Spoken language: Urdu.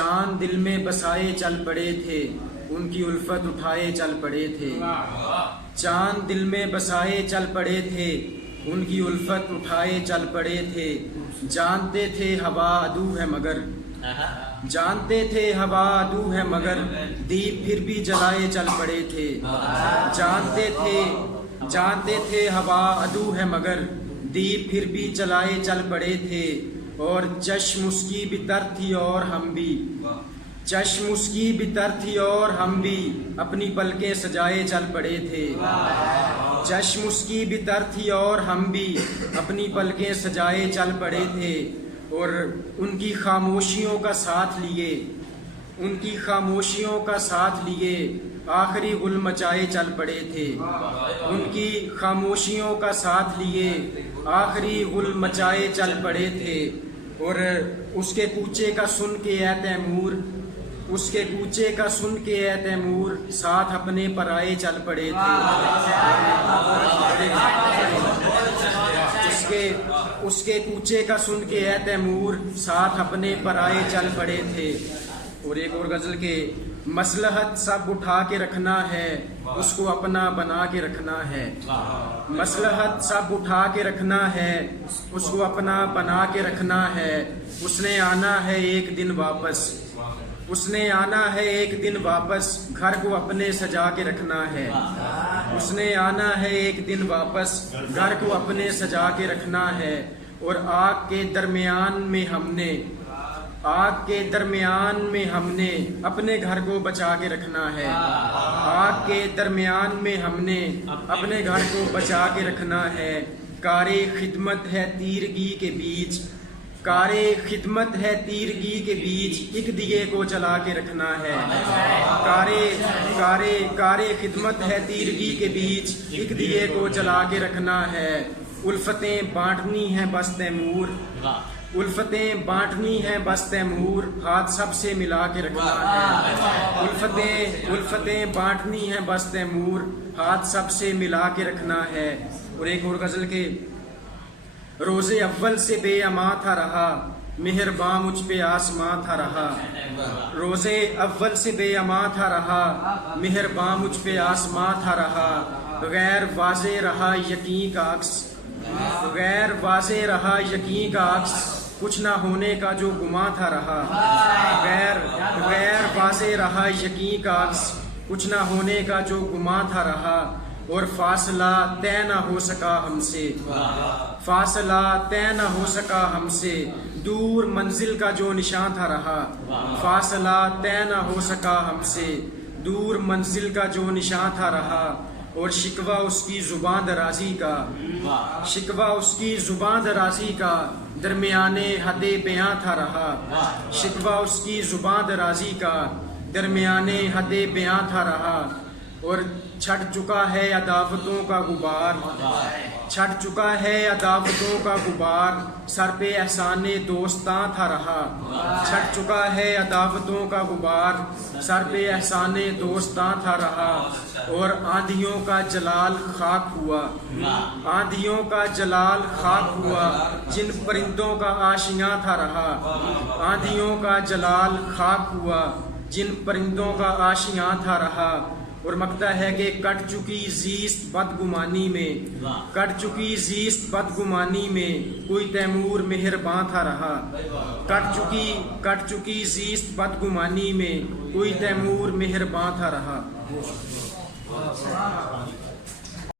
چاند دل میں بسائے چل پڑے تھے، ان کی الفت اٹھائے چل پڑے تھے، چاند دل میں بسائے چل پڑے تھے، ان کی الفت اٹھائے چل پڑے تھے، جانتے تھے ہوا عدو ہے مگر، جانتے تھے ہوا عدو ہے مگر دیپ پھر بھی جلائے چل پڑے تھے، جانتے تھے ہوا عدو ہے مگر دیپ پھر بھی جلائے چل پڑے تھے، اور چشم اس کی بھی تر تھی اور ہم بھی، چشم اس کی بھی تر تھی اور ہم بھی اپنی پلکیں سجائے چل پڑے تھے، چشم اس کی بھی تر تھی اور ہم بھی اپنی پلکیں سجائے چل پڑے تھے، اور ان کی خاموشیوں کا ساتھ لیے، ان کی خاموشیوں کا ساتھ لیے آخری گل مچائے چل پڑے تھے، ان کی خاموشیوں کا ساتھ لیے آخری گل مچائے چل پڑے تھے، اور اس کے کوچے کا سن کے اے تیمور، اس کے کوچے کا سن کے اے تیمور ساتھ اپنے پرائے چل پڑے تھے، اس کے کوچے کا سن کے اے تیمور ساتھ اپنے پرائے چل پڑے تھے۔ اور ایک اور غزل کے مصلحت سب اٹھا کے رکھنا ہے، اس کو اپنا بنا کے رکھنا ہے، مصلحت سب اٹھا کے رکھنا ہے، اس کو اپنا بنا کے رکھنا ہے، اس نے آنا ہے ایک دن واپس، اس نے آنا ہے ایک دن واپس، گھر کو اپنے سجا کے رکھنا ہے، اس نے آنا ہے ایک دن واپس، گھر کو اپنے سجا کے رکھنا ہے، اور آگ کے درمیان میں ہم نے، آگ کے درمیان میں ہم نے اپنے گھر کو بچا کے رکھنا ہے، آگ کے درمیان میں ہم نے اپنے گھر کو بچا کے رکھنا ہے، کارے خدمت ہے تیرگی کے بیچ، کارے خدمت ہے تیرگی کے بیچ ایک دیے کو جلا کے رکھنا ہے، کارے خدمت ہے تیرگی کے بیچ ایک دیے کو جلا کے رکھنا ہے، الفتیں بانٹنی ہیں بس تیمور، الفتیں بانٹنی ہیں بس تیمور ہاتھ سب سے ملا کے رکھنا ہے، الفتیں بانٹنی ہیں بس تیمور ہاتھ سب سے ملا کے رکھنا ہے۔ اور ایک اور غزل کے روز اول سے بے اما تھا رہا، مہرباں مجھ پہ آسماں تھا رہا، روز اول سے بے اما تھا رہا، مہرباں مجھ پہ آسماں تھا رہا، غیر واضح رہا یقین کا عکس، غیر واضح رہا یقین کا عکس، کچھ نہ ہونے کا جو گماں تھا رہا، غیر واضح رہا یقین کا عکس، کچھ نہ ہونے کا جو گماں تھا رہا، اور فاصلہ طے نہ ہو سکا ہم سے، فاصلہ طے نہ ہو سکا ہم سے، دور منزل کا جو نشان تھا رہا، فاصلہ طے نہ ہو سکا ہم سے، دور منزل کا جو نشان تھا رہا، اور شکوہ اس کی زباں درازی کا، شکوہ اس کی زباں درازی کا درمیانے حد بیاں تھا رہا، شکوہ اس کی زباں درازی کا درمیانے حد بیاں تھا رہا، اور چھٹ چکا ہے عداوتوں کا غبار، چھٹ چکا ہے عداوتوں کا غبار، سر پہ احسان دوستاں تھا رہا، چھٹ چکا ہے عداوتوں کا غبار، سر پہ احسان دوستاں تھا رہا، اور آندھیوں کا جلال خاک ہوا، آندھیوں کا جلال خاک ہوا، جن پرندوں کا آشیاں تھا رہا، آندھیوں کا جلال خاک ہوا، جن پرندوں کا آشیاں تھا رہا، اور مکتا ہے کہ کٹ چکی زیست بدگمانی میں، کٹ چکی زیست بدگمانی میں کوئی تیمور مہرباں تھا رہا، کٹ چکی زیست بدگمانی میں کوئی تیمور مہرباں تھا رہا۔